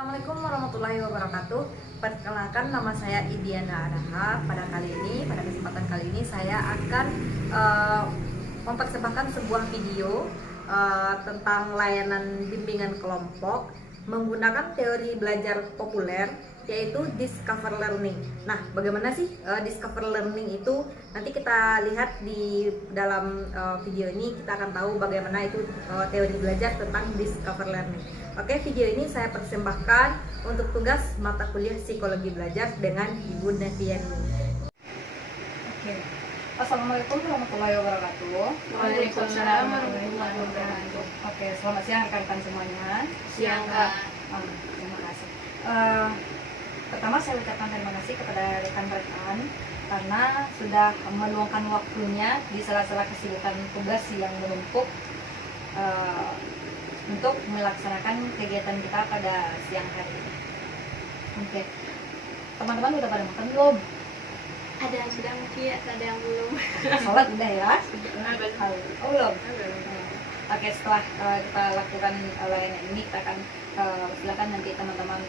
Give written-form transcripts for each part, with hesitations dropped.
Assalamualaikum warahmatullahi wabarakatuh. Perkenalkan, nama saya Idiana Adaha. Pada kesempatan kali ini saya akan mempersembahkan sebuah video tentang layanan bimbingan kelompok menggunakan teori belajar populer, yaitu Discover Learning. Nah, bagaimana sih Discover Learning itu? Nanti kita lihat di dalam video ini, kita akan tahu bagaimana itu teori belajar tentang Discover Learning. Oke, video ini saya persembahkan untuk tugas mata kuliah psikologi belajar dengan Ibu Neviani. Oke. Assalamualaikum warahmatullahi wabarakatuh. Waalaikumsalam warahmatullahi wabarakatuh. Oke, selamat siang rekan-rekan semuanya. Siang, Kak. Terima kasih. Pertama saya ucapkan terima kasih kepada rekan-rekan karena sudah meluangkan waktunya di sela-sela kesibukan tugas yang menumpuk untuk melaksanakan kegiatan kita pada siang hari ini. Oke, teman-teman udah pada makan belum? Ada yang sudah mungkin, ada yang belum. Sholat udah ya? Oh belum? Belum. Oke, setelah kita lakukan layanan ini, kita akan silakan nanti teman-teman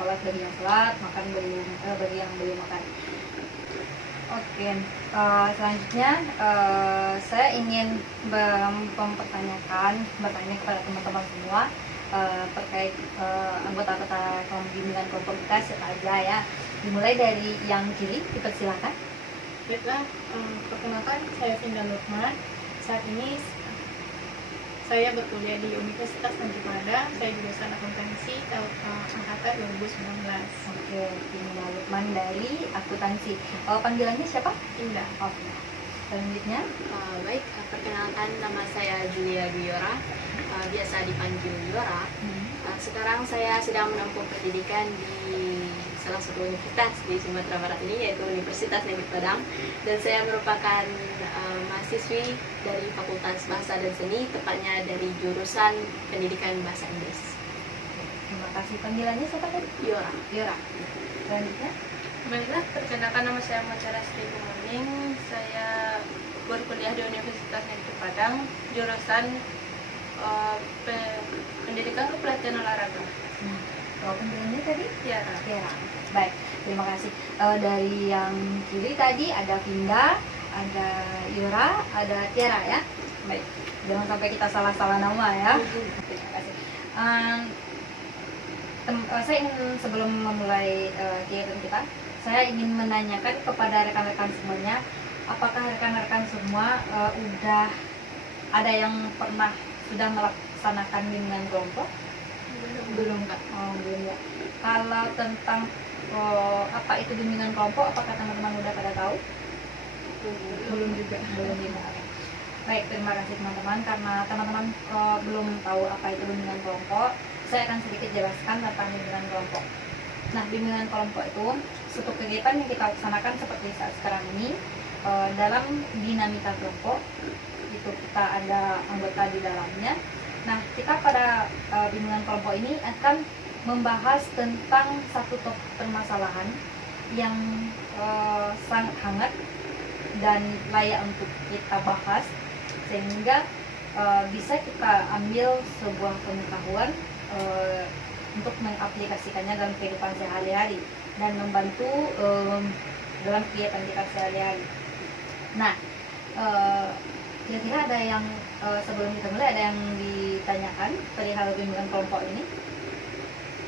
sholat bagi yang sholat, makan belum, bagi yang belum makan. Oke, selanjutnya saya ingin bertanya kepada teman-teman semua terkait anggota-anggota bimbingan kelompok kita siapa aja ya. Dimulai dari yang kiri, dipersilakan. Baiklah, perkenalkan saya Vinda Nurma. Saat ini saya berkuliah di Universitas Negeri Padang. Saya jurusan akuntansi angkatan 2019. Oke, Vinda Lukman dari akuntansi. Panggilannya siapa? Indah. Oke. Selanjutnya, Baik, perkenalkan nama saya Julia Biora, biasa dipanggil Biora. Sekarang saya sedang menempuh pendidikan di salah satu universitas di Sumatera Barat ini, yaitu Universitas Negeri Padang, dan saya merupakan mahasiswi dari Fakultas Bahasa dan Seni, tepatnya dari jurusan Pendidikan Bahasa Inggris. terima kasih. Panggilannya siapa tadi? Biora. Yora. Selanjutnya, Baiklah, perkenalkan nama saya Macara Sri Kumaning. Saya berkuliah di Universitas Negeri Padang, jurusan Pendidikan Kepelatihan Olahraga. panggilannya tadi? Ya, Ya, baik, terima kasih. Dari yang kiri tadi ada Vinda, ada Yura, ada Tiara ya. Baik, jangan sampai kita salah-salah nama ya. Terima kasih. Saya ingin sebelum memulai kegiatan kita, saya ingin menanyakan kepada rekan-rekan semuanya, apakah rekan-rekan semua udah ada yang pernah sudah melaksanakan bimbingan kelompok? belum Kak. Oh, belum ya. Kalau tentang apa itu bimbingan kelompok, apakah teman-teman udah pada tahu? Belum juga. Belum juga. Oke. Baik, terima kasih teman-teman. Karena teman-teman belum tahu apa itu bimbingan kelompok, saya akan sedikit jelaskan tentang bimbingan kelompok. Nah, bimbingan kelompok itu suatu kegiatan yang kita laksanakan seperti saat sekarang ini dalam dinamika kelompok. Itu kita ada anggota di dalamnya. Nah, kita pada bimbingan kelompok ini akan membahas tentang satu topik permasalahan yang sangat hangat dan layak untuk kita bahas, sehingga bisa kita ambil sebuah pengetahuan untuk mengaplikasikannya dalam kehidupan sehari-hari dan membantu dalam kegiatan kita sehari-hari. Nah, kira-kira ada yang sebelum kita mulai ada yang ditanyakan perihal bimbingan kelompok ini?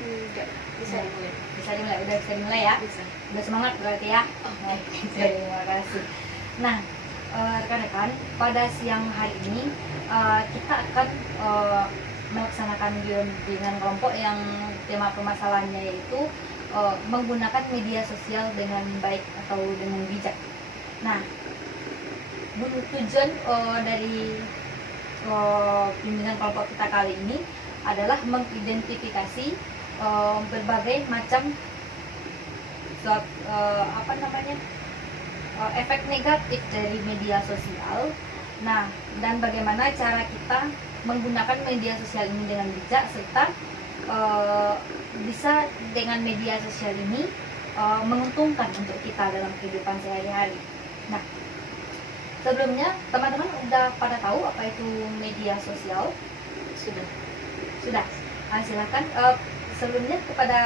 Enggak, bisa dimulai. Bisa dimulai, udah bisa dimulai ya? Bisa. Udah semangat berarti ya? Oke. Terima kasih. Nah, rekan-rekan, pada siang hari ini kita akan melaksanakan bimbingan kelompok yang tema permasalahannya yaitu menggunakan media sosial dengan baik atau dengan bijak. Nah, tujuan dari bimbingan kelompok kita kali ini adalah mengidentifikasi berbagai macam efek negatif dari media sosial. Nah, dan bagaimana cara kita menggunakan media sosial ini dengan bijak, serta bisa dengan media sosial ini menguntungkan untuk kita dalam kehidupan sehari-hari. Nah, sebelumnya teman-teman udah pada tahu apa itu media sosial? Sudah. Sudah. Silakan sebelumnya kepada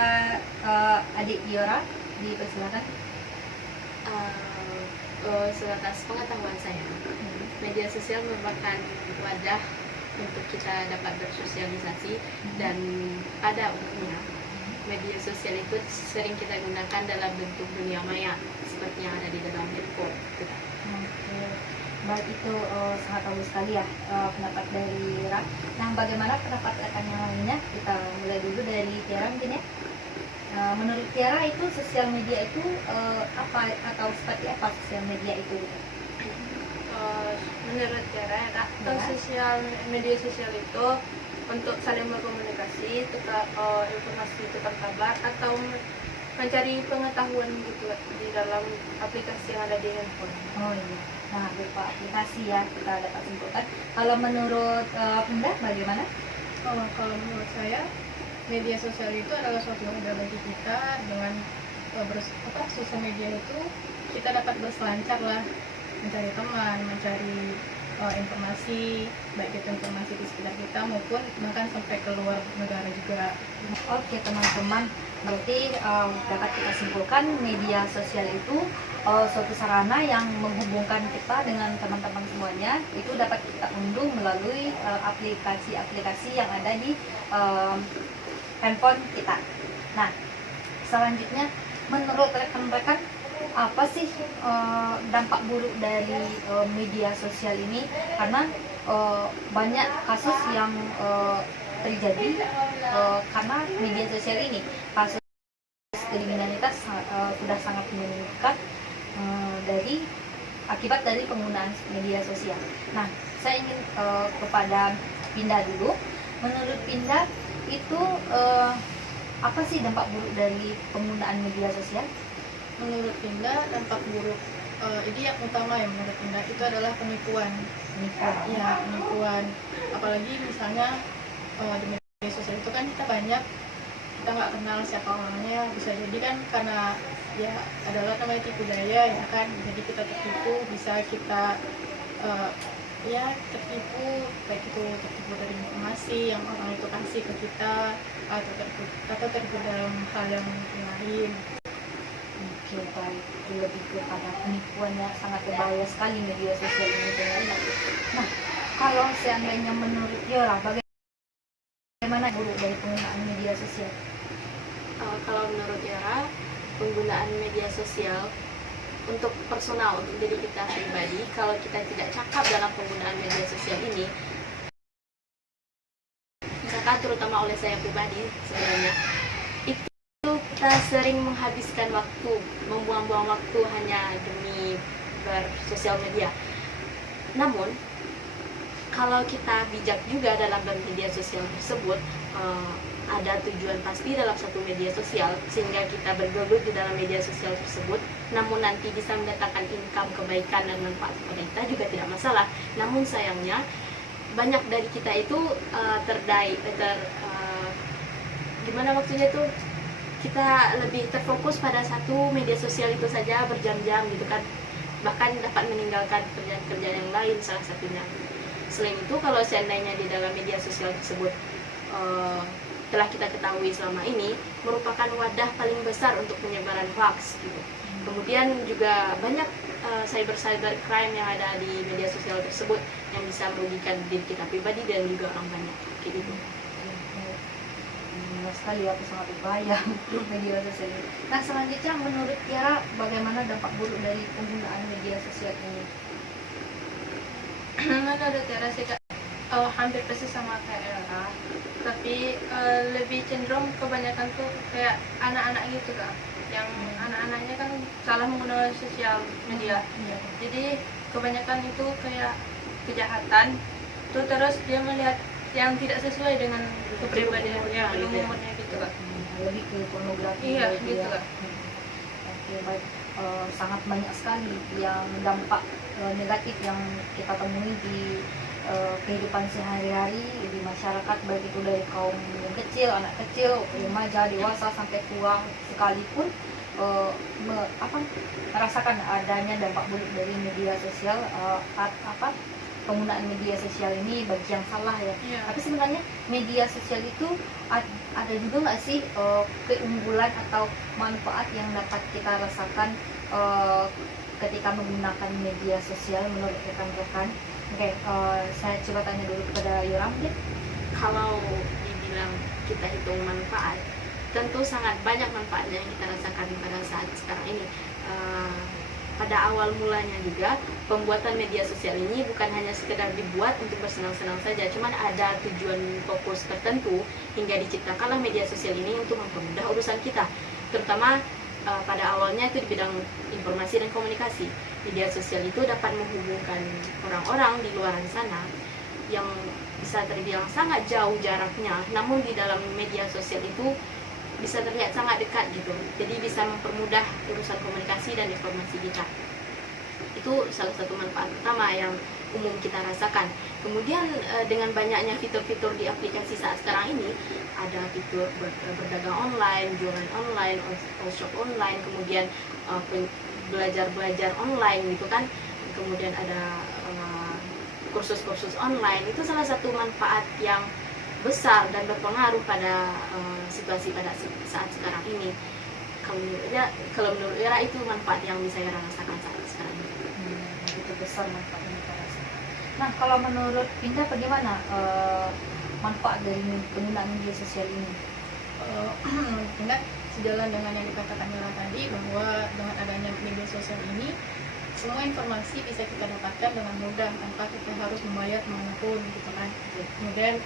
adik Giora dipersilakan. Sebatas pengetahuan saya, media sosial merupakan wadah untuk kita dapat bersosialisasi, dan pada umumnya media sosial itu sering kita gunakan dalam bentuk dunia maya seperti yang ada di dalam handphone kita. Oke, baik, itu sangat bagus sekali ya pendapat dari Ra. Nah, bagaimana pendapat rekan yang lainnya? Kita mulai dulu dari Tiara mungkin ya. Menurut Tiara itu sosial media itu apa atau seperti apa sosial media itu? Menurut Tiara, media sosial itu untuk saling berkomunikasi, tukar informasi, tukar kabar, atau mencari pengetahuan gitu di dalam aplikasi yang ada di handphone. Oh iya. Nah, berupa aplikasi ya kita dapat simpulkan. Kalau menurut Bunda bagaimana? Kalau menurut saya, media sosial itu adalah suatu wadah bagi kita. Dengan sosial media itu kita dapat berselancar lah, mencari teman, mencari informasi, baik itu informasi di sekitar kita maupun bahkan sampai keluar negara juga. Oke teman-teman, berarti dapat kita simpulkan media sosial itu suatu sarana yang menghubungkan kita dengan teman-teman semuanya. Itu dapat kita unduh melalui aplikasi-aplikasi yang ada di handphone kita. Nah, selanjutnya menurut rekan-rekan apa sih dampak buruk dari media sosial ini? Karena banyak kasus yang terjadi karena media sosial ini, kasus kriminalitas sudah sangat meningkat akibat dari penggunaan media sosial. Nah, saya ingin kepada Pinda dulu. Menurut Pinda itu apa sih dampak buruk dari penggunaan media sosial? Menurut Pinda, dampak buruk ini yang utama ya menurut Pinda itu adalah penipuan. Ya, penipuan. Apalagi misalnya di media sosial itu kan kita nggak kenal siapa orangnya, bisa jadi kan karena ya adalah namanya tipu daya ya kan, jadi kita tertipu, bisa kita tertipu, baik itu tertipu dari informasi yang orang itu kasih ke kita atau tertipu dalam hal yang lain. Oke, baik. Lebih kepada penipuan yang sangat berbahaya sekali media sosial ini ternyata. Nah, kalau seandainya menurut Yora, bagaimana buruk dari penggunaan media sosial? Kalau menurut Yara, penggunaan media sosial untuk personal, untuk diri kita pribadi, kalau kita tidak cakap dalam penggunaan media sosial ini, misalkan terutama oleh saya pribadi sebenarnya, itu kita sering menghabiskan waktu, membuang-buang waktu hanya demi bersosial media. Namun, kalau kita bijak juga dalam bermedia sosial tersebut, ada tujuan pasti dalam satu media sosial sehingga kita bergelut di dalam media sosial tersebut, namun nanti bisa mendatangkan income, kebaikan dan manfaat kepada kita juga tidak masalah. Namun sayangnya banyak dari kita itu gimana maksudnya tuh, kita lebih terfokus pada satu media sosial itu saja berjam-jam gitu kan, bahkan dapat meninggalkan kerjaan-kerjaan yang lain salah satunya. Selain itu, kalau seandainya di dalam media sosial tersebut telah kita ketahui selama ini merupakan wadah paling besar untuk penyebaran hoax gitu. Kemudian juga banyak cyber crime yang ada di media sosial tersebut yang bisa merugikan diri kita pribadi dan juga orang banyak kayak gitu. Sekali aku sangat berbahaya media sosial ini. Nah, selanjutnya menurut Tiara bagaimana dampak buruk dari penggunaan media sosial ini? Menurut Tiara sih hampir persis sama kayak Era, tapi lebih cenderung kebanyakan tuh kayak anak-anak gitu kan, yang anak-anaknya kan salah menggunakan sosial media. Jadi kebanyakan itu kayak kejahatan tuh, terus dia melihat yang tidak sesuai dengan kepribadiannya, belum umurnya gitu kan, lebih ke pornografi. Iya gitu kan. Oke, baik. Sangat banyak sekali yang dampak negatif yang kita temui di kehidupan sehari-hari di masyarakat, baik itu dari kaum yang kecil, anak kecil, remaja, dewasa sampai tua sekalipun merasakan adanya dampak buruk dari media sosial, penggunaan media sosial ini bagi yang salah ya. Iya. Tapi sebenarnya media sosial itu ada juga nggak sih keunggulan atau manfaat yang dapat kita rasakan ketika menggunakan media sosial menurut rekan-rekan? Oke, saya coba tanya dulu kepada Yoram deh. Kalau dibilang kita hitung manfaat, tentu sangat banyak manfaatnya yang kita rasakan pada saat sekarang ini. Pada awal mulanya juga pembuatan media sosial ini bukan hanya sekedar dibuat untuk bersenang-senang saja, cuman ada tujuan fokus tertentu hingga diciptakanlah media sosial ini untuk mempermudah urusan kita, terutama pada awalnya itu di bidang informasi dan komunikasi. Media sosial itu dapat menghubungkan orang-orang di luar sana yang bisa terbilang sangat jauh jaraknya, namun di dalam media sosial itu bisa terlihat sangat dekat gitu. Jadi bisa mempermudah urusan komunikasi dan informasi kita. Itu salah satu manfaat utama yang umum kita rasakan. Kemudian dengan banyaknya fitur-fitur di aplikasi saat sekarang ini, ada fitur berdagang online, jualan online, shop online, kemudian belajar online gitu kan. Kemudian ada kursus-kursus online. Itu salah satu manfaat yang besar dan berpengaruh pada situasi pada saat sekarang ini. Kalau menurut Ira itu manfaat yang bisa Ira rasakan saat sekarang ini. Itu besar manfaat yang kita rasakan. Nah, kalau menurut Pinda bagaimana manfaat dari penggunaan media sosial ini? Tidak sejalan dengan yang dikatakan Yola tadi, bahwa dengan adanya media sosial ini semua informasi bisa kita dapatkan dengan mudah tanpa kita harus membayar kemanapun gitu kan. Kemudian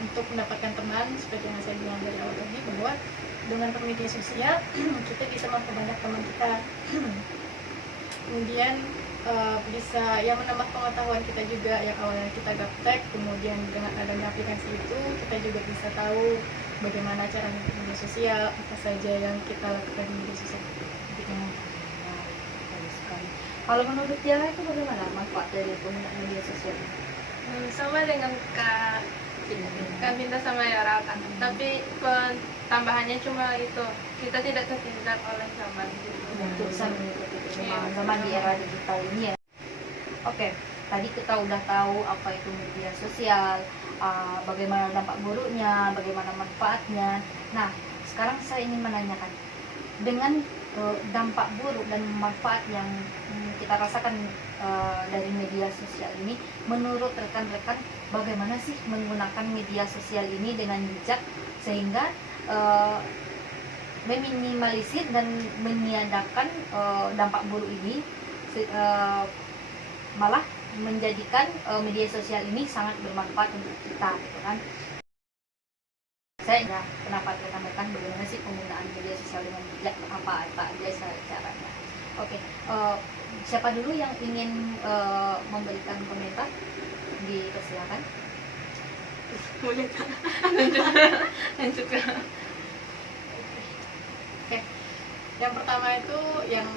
untuk mendapatkan teman, seperti yang saya bilang dari awal tadi, bahwa dengan media sosial kita bisa memperbanyak teman kita. Kemudian bisa ya menambah pengetahuan kita juga, yang awalnya kita gaptek, kemudian dengan adanya aplikasi itu kita juga bisa tahu bagaimana cara media sosial, apa saja yang kita lakukan di media sosial. Kalau menurut Tiara itu bagaimana manfaat dari penggunaan media sosial? Sama dengan Kak Pinta sama Yara kan, tapi tambahannya cuma itu, kita tidak tertinggal oleh zaman gitu. Untuk bisa mengikuti perkembangan di era digital ini ya. Oke, tadi kita udah tahu apa itu media sosial, bagaimana dampak buruknya, bagaimana manfaatnya. Nah, sekarang saya ingin menanyakan, dengan dampak buruk dan manfaat yang kita rasakan dari media sosial ini, menurut rekan-rekan bagaimana sih menggunakan media sosial ini dengan bijak sehingga meminimalisir dan meniadakan dampak buruk ini, malah menjadikan media sosial ini sangat bermanfaat untuk kita gitu kan. Saya ya, pendapat rekan-rekan bagaimana sih penggunaan media sosial dengan bijak, apa aja caranya. Oke, siapa dulu yang ingin memberikan komentar? Dipersilakan. Boleh Kak? Lanjut Kak. Oke. Yang pertama itu yang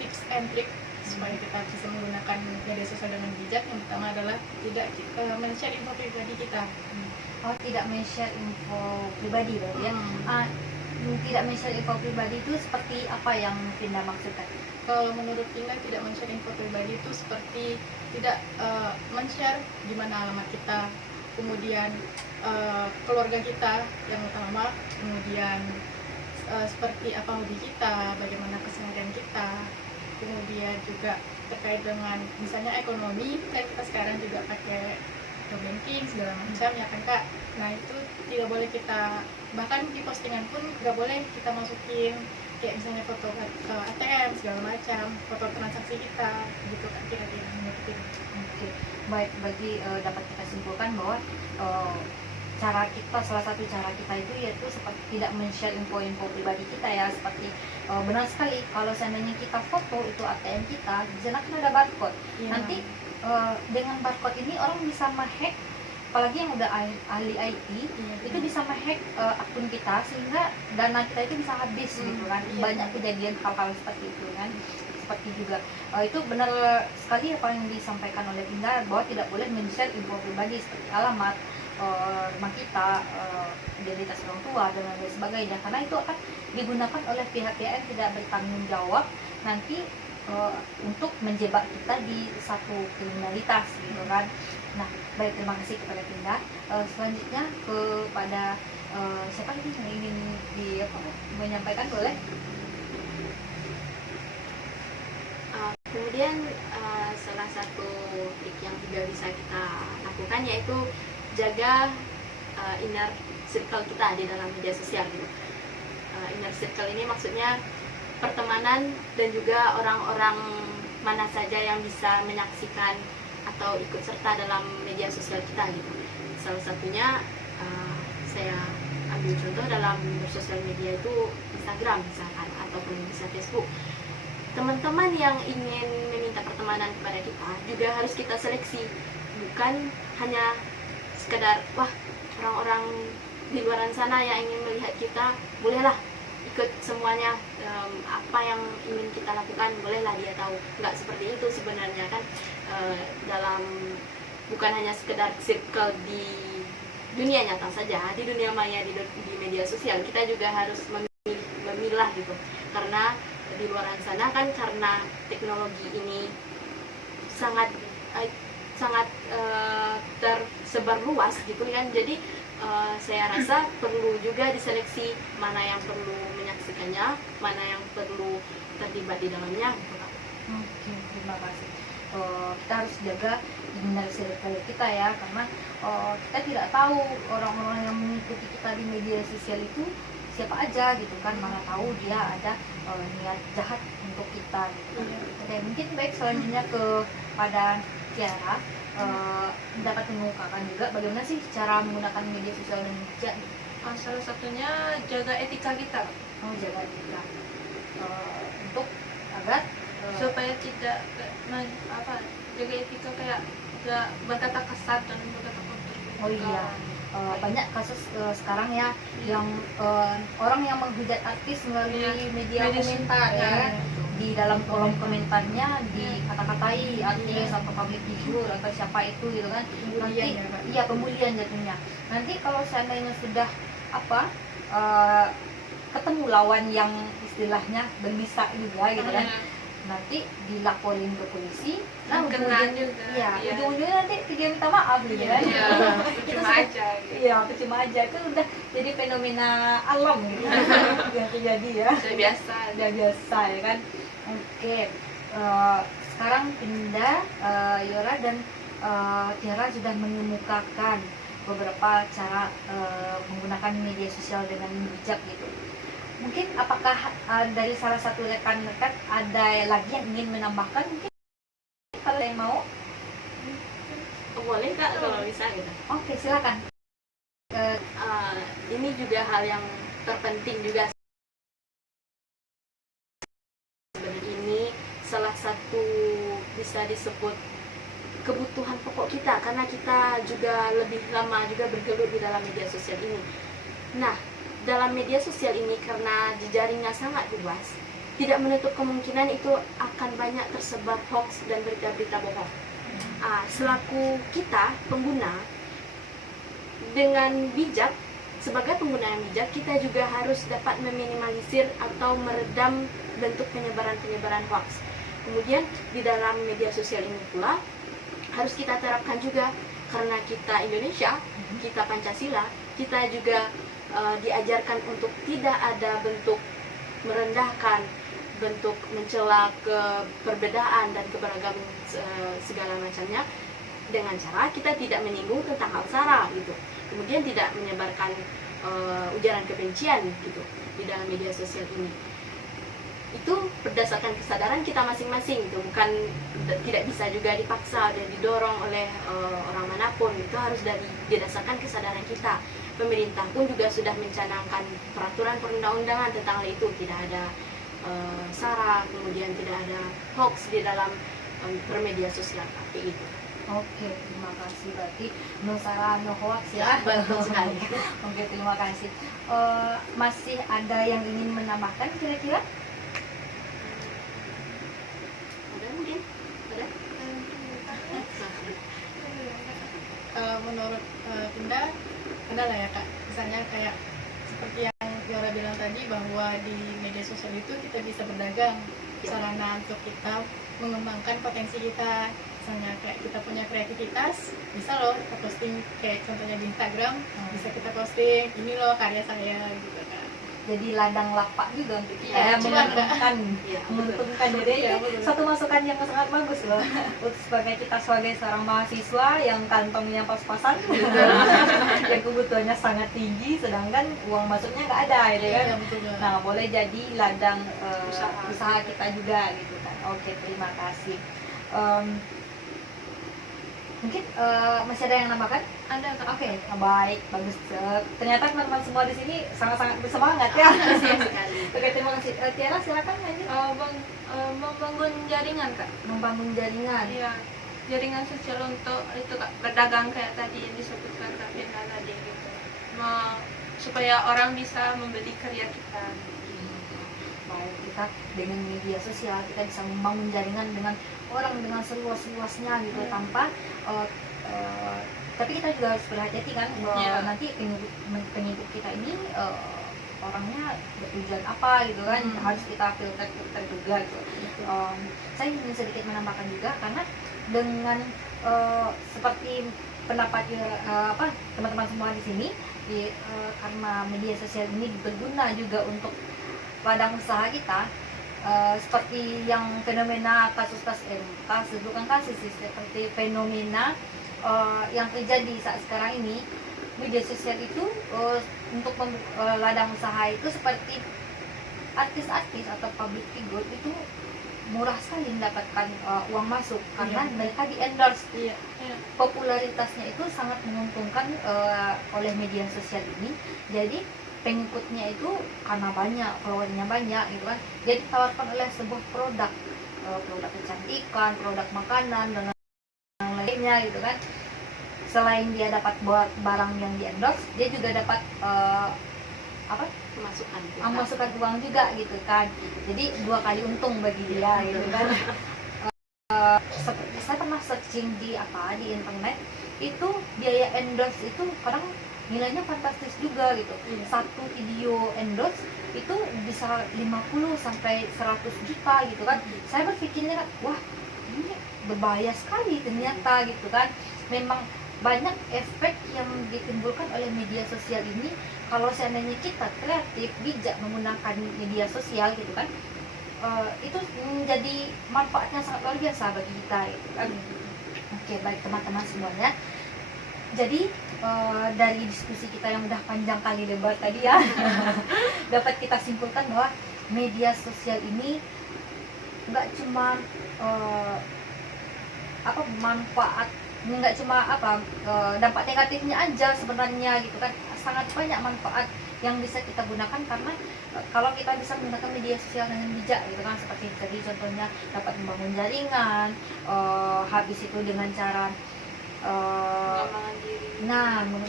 tips and trick supaya kita bisa menggunakan media sosial dengan bijak. Yang pertama adalah tidak men-share info pribadi kita. Oh, tidak men-share info pribadi loh ya. Tidak men-share info pribadi itu seperti apa yang Pinda maksudkan? Kalau menurut Pinda, tidak men-share info pribadi itu seperti tidak men-share di mana alamat kita, kemudian keluarga kita yang utama, kemudian seperti apa hobi kita, bagaimana keseharian kita, kemudian juga terkait dengan misalnya ekonomi, kan kita sekarang juga pakai banking segala macam ya kan Kak. Nah itu tidak boleh kita, bahkan di postingan pun nggak boleh kita masukin kayak misalnya foto ATM segala macam, foto transaksi kita gitu kan, kira-kira mengerti. Oke, baik, bagi dapat kita simpulkan bahwa cara kita, salah satu cara kita itu yaitu seperti tidak men-share info-info pribadi kita ya, seperti benar sekali kalau seandainya kita foto itu ATM kita, di sana kan ada barcode. Nanti dengan barcode ini orang bisa menghack, apalagi yang udah ahli IT, itu bisa menghack akun kita sehingga dana kita itu bisa habis gitu kan. Banyak kejadian hal-hal seperti itu kan. Seperti juga itu benar sekali apa yang disampaikan oleh Pinda, bahwa tidak boleh men-share info pribadi seperti alamat rumah kita, identitas orang tua dan lain sebagainya, karena itu akan digunakan oleh pihak-pihak yang tidak bertanggung jawab nanti untuk menjebak kita di satu kriminalitas gitu kan. Nah, baik, terima kasih kepada Tinda. Selanjutnya kepada siapa lagi yang ingin menyampaikan, boleh? Kemudian salah satu trik yang juga bisa kita lakukan yaitu jaga inner circle kita di dalam media sosial gitu. Inner circle ini maksudnya pertemanan dan juga orang-orang mana saja yang bisa menyaksikan atau ikut serta dalam media sosial kita gitu. Salah satunya saya ambil contoh dalam bersosial media itu Instagram misalkan, ataupun bisa Facebook. Teman-teman yang ingin meminta pertemanan kepada kita juga harus kita seleksi, bukan hanya sekedar wah orang-orang di luar sana yang ingin melihat kita bolehlah ikut semuanya, apa yang ingin kita lakukan bolehlah dia tahu. Nggak seperti itu sebenarnya kan. Dalam bukan hanya sekedar circle di dunia nyata saja, di dunia maya, di media sosial kita juga harus memilah gitu, karena di luar sana kan karena teknologi ini sangat tersebar luas gitu kan, jadi saya rasa perlu juga diseleksi mana yang perlu menyaksikannya, mana yang perlu terlibat di dalamnya gitu, Kak. Oke, terima kasih. Kita harus jaga inner circle kita ya, karena kita tidak tahu orang-orang yang mengikuti kita di media sosial itu siapa aja gitu kan, mana tahu dia ada niat jahat untuk kita gitu kan. Oke, mungkin baik selanjutnya kepada Tiara, dapat mengungkapkan juga bagaimana sih cara menggunakan media sosial dengan bijak. Salah satunya jaga etika kita, Jaga etika untuk agar supaya tidak jaga etika kayak gak berkata kasar dan berkata kotor. Oh iya, banyak kasus sekarang ya yang orang yang menghujat artis melalui media komentar ya, di dalam kolom komentarnya dikata-katai artis atau public figure atau siapa itu gitu kan. Nanti iya, pembulian jatuhnya. Nanti kalau seandainya sudah ketemu lawan yang istilahnya berbisa juga gitu kan, nanti dilaporin ke polisi, nah kena juga. Iya, ujung-ujungnya nanti dia minta maaf gitu kan. Cuma aja gitu. Iya, percuma aja, itu udah jadi fenomena alam gitu yang terjadi ya. Udah biasa. Udah biasa ya kan. Oke, sekarang Tinda, Yora dan Tiara sudah mengemukakan beberapa cara menggunakan media sosial dengan bijak gitu. Mungkin apakah dari salah satu rekan-rekan ada lagi yang ingin menambahkan, mungkin kalau yang mau? Boleh Kak kalau bisa gitu. Oke, silakan. Ini juga hal yang terpenting juga. Sebenarnya ini salah satu bisa disebut kebutuhan pokok kita, karena kita juga lebih lama juga bergelut di dalam media sosial ini. Nah, dalam media sosial ini karena jejaringnya sangat luas, tidak menutup kemungkinan itu akan banyak tersebar hoax dan berita-berita bohong. Selaku kita pengguna, dengan bijak, sebagai pengguna yang bijak, kita juga harus dapat meminimalisir atau meredam bentuk penyebaran hoax. Kemudian di dalam media sosial ini pula harus kita terapkan juga, karena kita Indonesia, kita Pancasila, kita juga diajarkan untuk tidak ada bentuk merendahkan, bentuk mencela keberbedaan dan keberagaman segala macamnya, dengan cara kita tidak menyinggung tentang hal sara gitu. Kemudian tidak menyebarkan ujaran kebencian gitu di dalam media sosial ini. Itu berdasarkan kesadaran kita masing-masing gitu, bukan tidak bisa juga dipaksa dan didorong oleh orang manapun. Itu harus didasarkan kesadaran kita. Pemerintah pun juga sudah mencanangkan peraturan perundang-undangan tentang hal itu, tidak ada sara, kemudian tidak ada hoax di dalam bermedia sosial seperti itu. Oke, terima kasih. Berarti no sara no hoax ya. Betul sekali. Oke, terima kasih. Masih ada yang ingin menambahkan kira-kira? Ada mungkin? Ada? Kalau menurut Tinda, ada lah ya Kak, misalnya kayak seperti yang Yora bilang tadi, bahwa di media sosial itu kita bisa berdagang, sarana untuk kita mengembangkan potensi kita misalnya kayak kita punya kreativitas, bisa loh kita posting, kayak contohnya di Instagram, bisa kita posting ini loh karya saya gitu kan. Jadi ladang lapak juga untuk kita Iya, ya, cuan, menguntungkan Iya, menguntungkan diri. Iya, Itu betul. satu masukan yang sangat bagus loh untuk sebagai kita sebagai seorang mahasiswa yang kantongnya pas-pasan gitu. Yang kebutuhannya sangat tinggi sedangkan uang masuknya nggak ada gitu kan. Iya, betul banget. Nah, boleh jadi ladang Usaha. usaha kita juga gitu kan. Oke, terima kasih. Mungkin masih ada yang nambahkan? Ada Kak. Oke, baik, bagus. Ternyata teman-teman semua di sini sangat-sangat bersemangat ya. sekali. Oke, terima kasih. Tiara, silakan lanjut. Membangun jaringan Kak. Membangun jaringan. Iya, jaringan sosial untuk itu Kak, berdagang kayak tadi yang disebutkan Kak Pinda tadi gitu. Supaya orang bisa membeli karya kita. Baik, kita dengan media sosial kita bisa membangun jaringan dengan orang dengan seluas-luasnya gitu tanpa tapi kita juga harus berhati-hati kan Iya. nanti pengikut kita ini orangnya bertujuan apa gitu kan, harus kita filter juga gitu. Saya ingin sedikit menambahkan juga karena dengan seperti pendapat teman-teman semua di sini karena media sosial ini berguna juga untuk ladang usaha kita, seperti yang fenomena kasus bukan kasus sih, seperti fenomena yang terjadi saat sekarang ini. Media sosial itu untuk ladang usaha itu seperti artis-artis atau public figure itu murah sekali mendapatkan uang masuk karena mereka di endorse. Iya. Popularitasnya itu sangat menguntungkan oleh media sosial ini. Jadi pengikutnya itu karena banyak, followernya banyak gitu kan, jadi ditawarkan oleh sebuah produk kecantikan, produk makanan dan lainnya gitu kan. Selain dia dapat buat barang yang di endorse, dia juga dapat masukkan uang juga gitu kan. Jadi 2 kali untung bagi dia gitu kan. Saya pernah searching di internet, itu biaya endorse itu kadang nilainya fantastis juga gitu. Satu video endorse itu bisa 50 sampai 100 juta gitu kan. Saya berpikirnya, wah ini berbahaya sekali ternyata gitu kan. Memang banyak efek yang ditimbulkan oleh media sosial ini kalau seandainya kita kreatif, bijak menggunakan media sosial gitu kan. Itu menjadi manfaatnya sangat luar biasa bagi kita gitu kan. Oke, baik teman-teman semuanya. Jadi dari diskusi kita yang udah panjang kali lebar tadi ya, dapat kita simpulkan bahwa media sosial ini nggak cuma manfaat, nggak cuma dampak negatifnya aja sebenarnya gitu kan. Sangat banyak manfaat yang bisa kita gunakan karena kalau kita bisa menggunakan media sosial dengan bijak gitu kan, seperti tadi contohnya dapat membangun jaringan, habis itu dengan cara Pengembangan diri.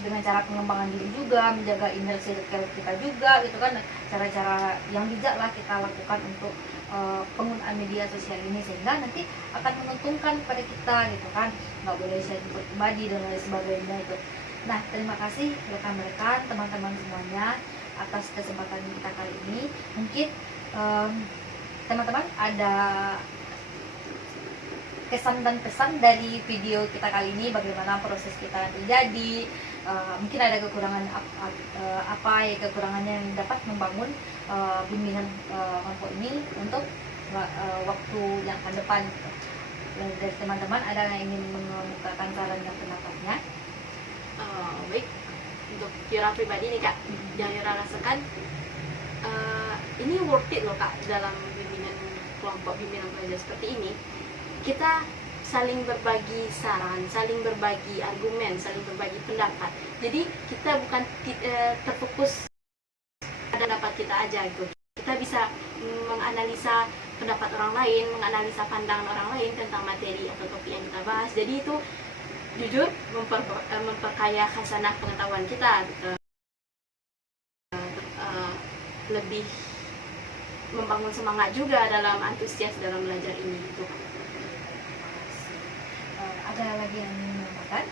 dengan cara pengembangan diri juga, menjaga inner circle kita juga gitu kan. Cara-cara yang bijak lah kita lakukan untuk penggunaan media sosial ini sehingga nanti akan menguntungkan pada kita gitu kan. Nggak boleh share pribadi dan lain sebagainya itu. Nah, terima kasih rekan-rekan, teman-teman semuanya atas kesempatan kita kali ini. Mungkin teman-teman ada kesan dan pesan dari video kita kali ini, bagaimana proses kita terjadi, mungkin ada kekurangan kekurangannya yang dapat membangun bimbingan kelompok ini untuk waktu yang akan depan. Dari teman-teman ada yang ingin mengemukakan saran dan pendapatnya? Baik, untuk Yura pribadi nih Kak, yang Yura rasakan ini worth it loh Kak, dalam bimbingan kelompok, bimbingan belajar seperti ini kita saling berbagi saran, saling berbagi argumen, saling berbagi pendapat. Jadi kita bukan terfokus pada pendapat kita aja gitu. Kita bisa menganalisa pendapat orang lain, menganalisa pandangan orang lain tentang materi atau topik yang kita bahas. Jadi itu jujur memperkaya khasanah pengetahuan kita, lebih membangun semangat juga dalam antusias dalam belajar ini gitu. Ada lagi yang ingin menambahkan?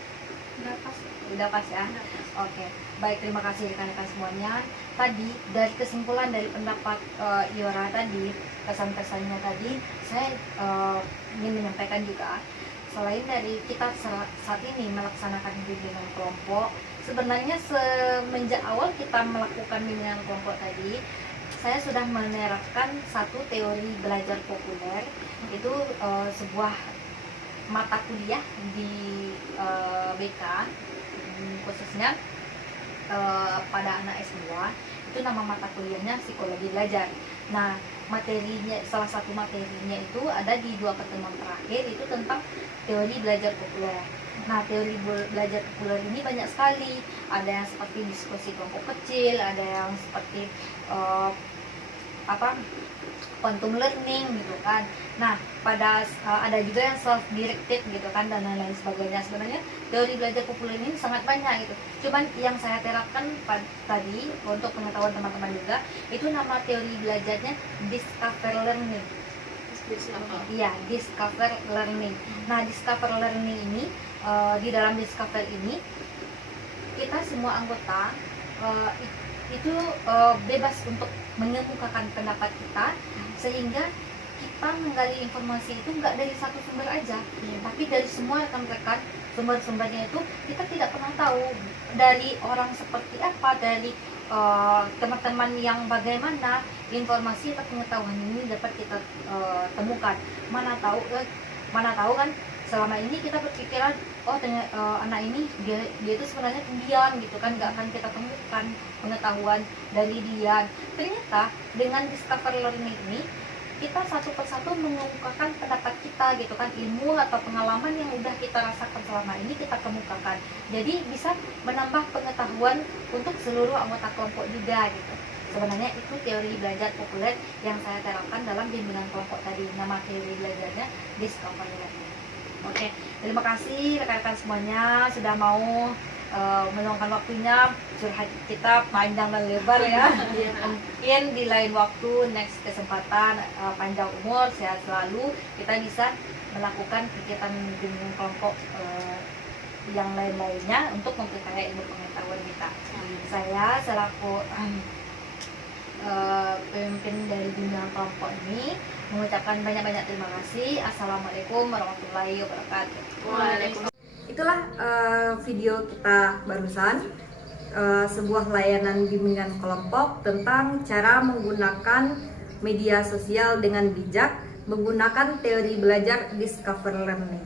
Udah pas ya? Oke, baik, terima kasih rekan-rekan semuanya. Tadi dari kesimpulan dari pendapat Yora tadi, kesan-kesannya tadi, saya ingin menyampaikan juga selain dari kita saat ini melaksanakan bimbingan kelompok, sebenarnya semenjak awal kita melakukan bimbingan kelompok tadi, saya sudah menerapkan satu teori belajar populer. Itu sebuah mata kuliah di BK, khususnya pada anak S2. Itu nama mata kuliahnya psikologi belajar. Nah, materinya, salah satu materinya itu ada di 2 pertemuan terakhir, itu tentang teori belajar populer. Nah, teori belajar populer ini banyak sekali. Ada yang seperti diskusi kelompok kecil, ada yang seperti quantum learning gitu kan. Nah, ada juga yang self directed gitu kan, dan lain-lain sebagainya. Sebenarnya teori belajar populer ini sangat banyak gitu. Cuman yang saya terapkan tadi untuk pengetahuan teman-teman juga, itu nama teori belajarnya discover learning. Iya, discover learning. Nah, discover learning ini, di dalam discover ini kita semua anggota itu bebas untuk mengemukakan pendapat kita, sehingga kita menggali informasi itu nggak dari satu sumber aja, tapi dari semua rekan-rekan. Sumber-sumbernya itu kita tidak pernah tahu dari orang seperti apa, dari teman-teman yang bagaimana informasi atau pengetahuan ini dapat kita temukan. Mana tahu kan, selama ini kita berpikiran anak ini dia itu sebenarnya pendiam gitu kan, nggak akan kita temukan pengetahuan dari dia. Ternyata dengan discover learning ini, kita satu persatu mengemukakan pendapat kita gitu kan, ilmu atau pengalaman yang udah kita rasakan selama ini kita kemukakan. Jadi bisa menambah pengetahuan untuk seluruh anggota kelompok juga gitu. Sebenarnya itu teori belajar populer yang saya terapkan dalam bimbingan kelompok tadi. Nama teori belajarnya discover learning. Oke, terima kasih rekan-rekan semuanya sudah mau meluangkan waktunya. Curhat kita panjang dan lebar ya. Mungkin di lain waktu, next kesempatan, panjang umur, sehat selalu, kita bisa melakukan kegiatan bimbingan kelompok yang lain-lainnya untuk memperkaya ilmu pengetahuan kita. Saya selaku pemimpin dari bimbingan kelompok ini mengucapkan banyak-banyak terima kasih. Assalamualaikum warahmatullahi wabarakatuh. Waalaikumsalam. Itulah video kita barusan, sebuah layanan bimbingan kelompok tentang cara menggunakan media sosial dengan bijak, menggunakan teori belajar discover learning.